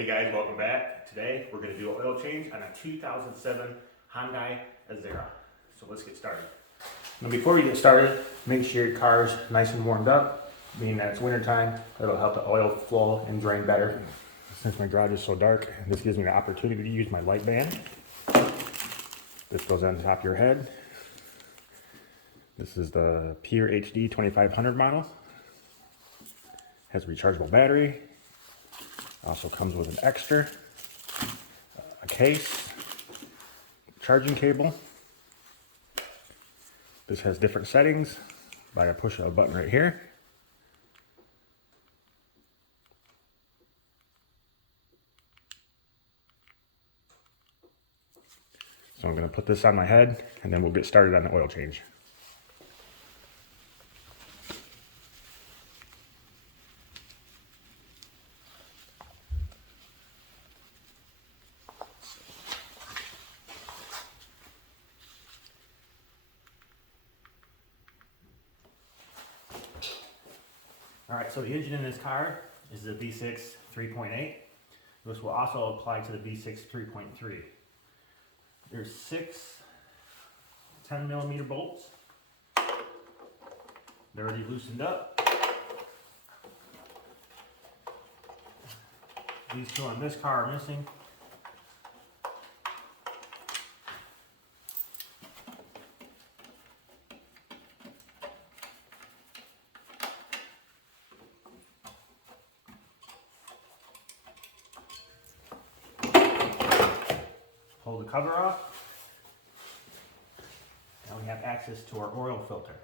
Hey guys, welcome back. Today we're going to do an oil change on a 2007 Hyundai Azera. So let's get started. Now before we get started, make sure your car is nice and warmed up, being that it's winter time. It'll help the oil flow and drain better. Since my garage is so dark, this gives me the opportunity to use my light band. This goes on top of your head. This is the Pure HD 2500 model. Has a rechargeable battery. Also comes with an extra, a case, charging cable. This has different settings by a push of a button right here. So I'm going to put this on my head and then we'll get started on the oil change. Alright, so the engine in this car is the V6 3.8. This will also apply to the V6 3.3. There's 6 10mm bolts. They're already loosened up. These two on this car are missing. Pull the cover off. Now we have access to our oil filter.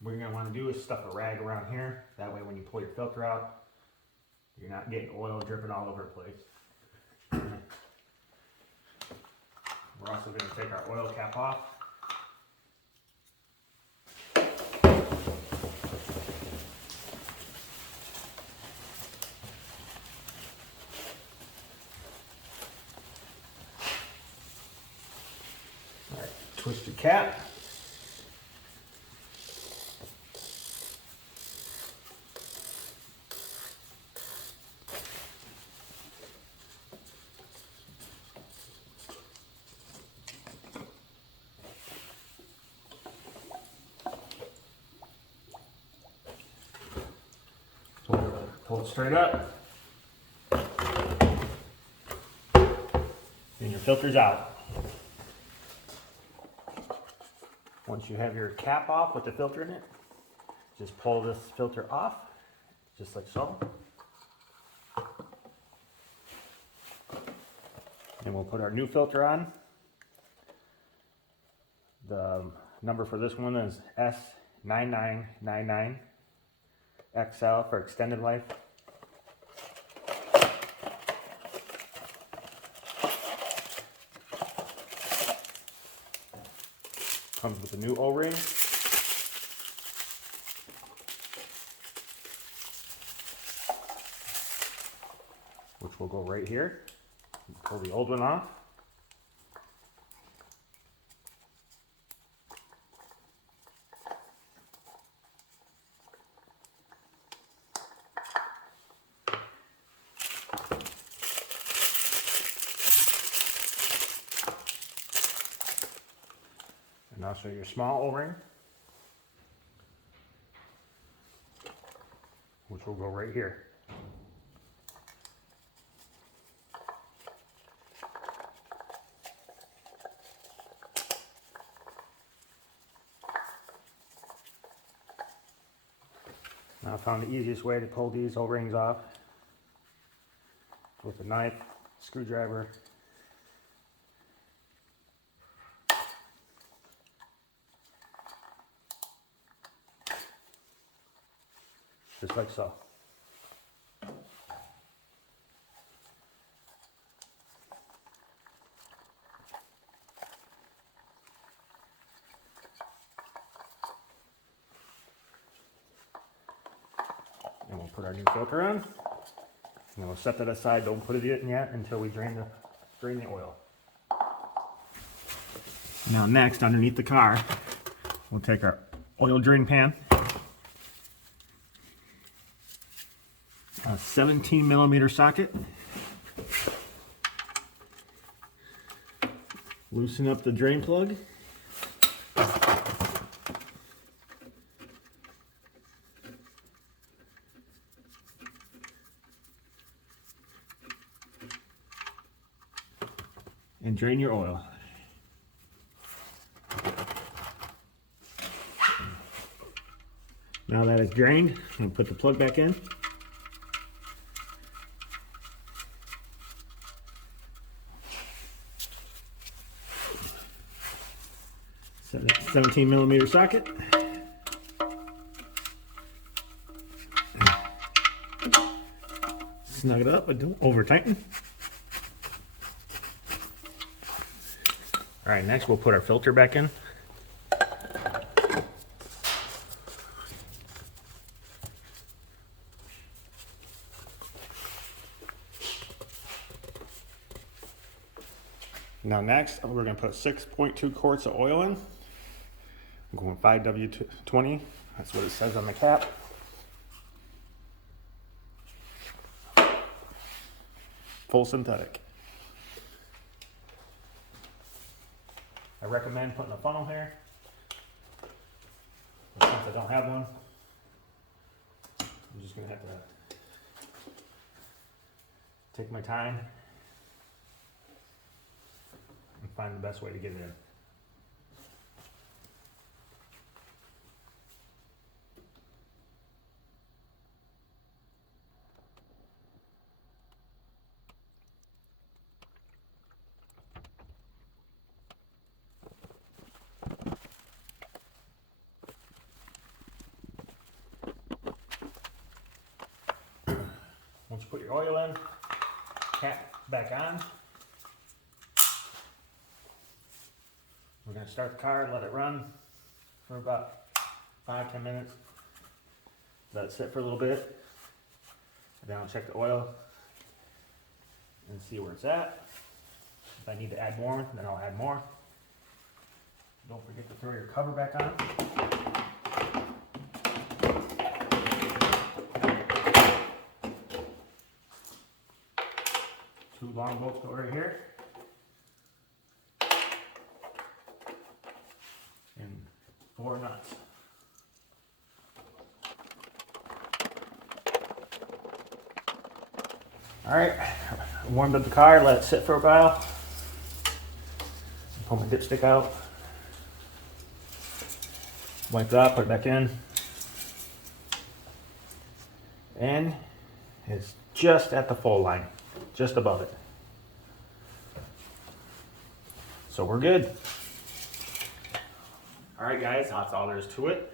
What you're going to want to do is stuff a rag around here. That way when you pull your filter out, you're not getting oil dripping all over the place. We're also going to take our oil cap off. Alright, twist your cap. Pull it straight up. And your filter's out. Once you have your cap off with the filter in it, just pull this filter off, just like so. And we'll put our new filter on. The number for this one is S9999 XL for extended life. Comes with a new O-ring. Which will go right here. Pull the old one off. And also your small O-ring, which will go right here. Now I found the easiest way to pull these O-rings off with a knife, screwdriver. Just like so. And we'll put our new filter on. And then we'll set that aside. Don't put it in yet until we drain the oil. Now next, underneath the car, we'll take our oil drain pan. A 17 millimeter socket. Loosen up the drain plug. And drain your oil. Now that it's drained, and put the plug back in. Set it 17 millimeter socket. Snug it up, but don't over tighten. All right, next we'll put our filter back in. Now next, we're going to put 6.2 quarts of oil in. I'm going 5W20. That's what it says on the cap. Full synthetic. I recommend putting a funnel here, but since I don't have one, I'm just going to have to take my time and find the best way to get it in. Once you put your oil in, cap back on. We're going to start the car, let it run for about 5-10 minutes. Let it sit for a little bit. Then I'll check the oil and see where it's at. If I need to add more, then I'll add more. Don't forget to throw your cover back on. Two long bolts go right here. And 4 nuts. Alright, warmed up the car, let it sit for a while. Pull my dipstick out. Wipe that, put it back in. And it's just at the full line, just above it. So we're good. Alright guys, that's all there is to it.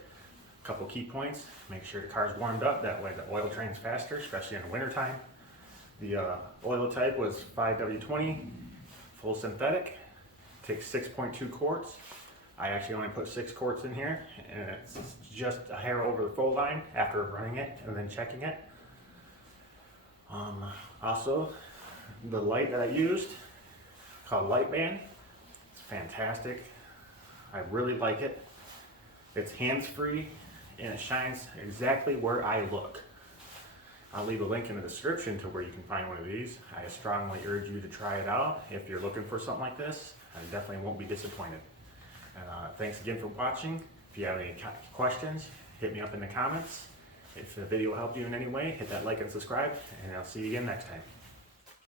A couple key points. Make sure the car's warmed up, that way the oil drains faster, especially in the winter time. The oil type was 5W20, full synthetic. Takes 6.2 quarts. I actually only put 6 quarts in here, and it's just a hair over the full line after running it and then checking it. Also, the light that I used, called liteband, it's fantastic. I really like it. It's hands-free and it shines exactly where I look. I'll leave a link in the description to where you can find one of these. I strongly urge you to try it out if you're looking for something like this. I definitely won't be disappointed. And thanks again for watching. If you have any questions, hit me up in the comments. If the video helped you in any way, hit that like and subscribe, and I'll see you again next time.